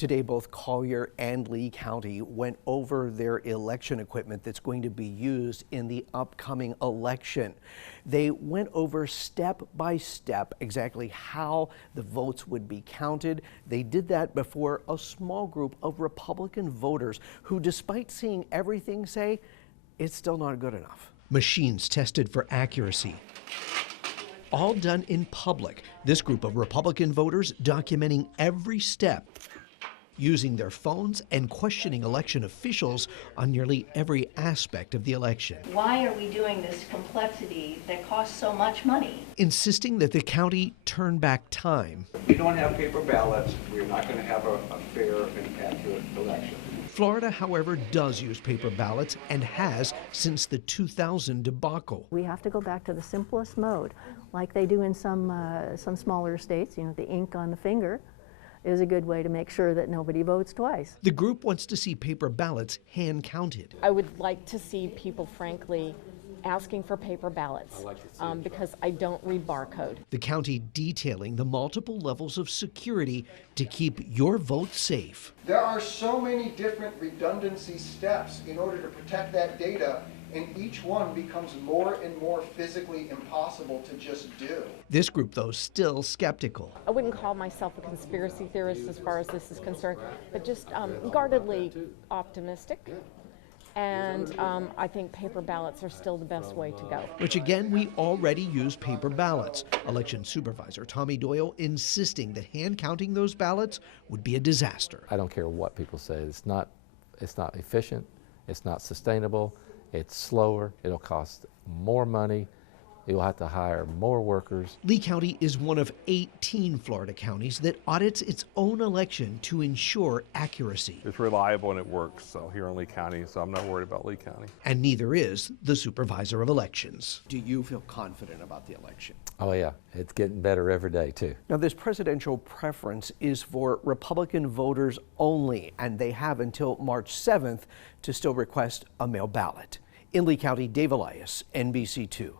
Today, both Collier and Lee County went over their election equipment that's going to be used in the upcoming election. They went over step by step exactly how the votes would be counted. They did that before a small group of Republican voters who, despite seeing everything, say it's still not good enough. Machines tested for accuracy. All done in public. This group of Republican voters documenting every step, using their phones and questioning election officials on nearly every aspect of the election. Why are we doing this complexity that costs so much money? Insisting that the county turn back time. If we don't have paper ballots, we're not going to have a fair and accurate election. Florida, however, does use paper ballots and has since the 2000 debacle. We have to go back to the simplest mode, like they do in some smaller states. You know, the ink on the finger is a good way to make sure that nobody votes twice. The group wants to see paper ballots hand counted. I would like to see people, frankly, asking for paper ballots because I don't read barcode. The county detailing the multiple levels of security to keep your vote safe. There are so many different redundancy steps in order to protect that data, and each one becomes more and more physically impossible to just do. This group, though, still skeptical. I wouldn't call myself a conspiracy theorist as far as this is concerned, but just guardedly optimistic. And I think paper ballots are still the best way to go. Which again, we already use paper ballots. Election Supervisor Tommy Doyle insisting that hand counting those ballots would be a disaster. I don't care what people say. It's not efficient. It's not sustainable. It's slower. It'll cost more money. You'll have to hire more workers. Lee County is one of 18 Florida counties that audits its own election to ensure accuracy. It's reliable and it works, so here in Lee County, so I'm not worried about Lee County. And neither is the Supervisor of Elections. Do you feel confident about the election? Oh yeah, it's getting better every day too. Now, this presidential preference is for Republican voters only, and they have until March 7th to still request a mail ballot. In Lee County, Dave Elias, NBC2.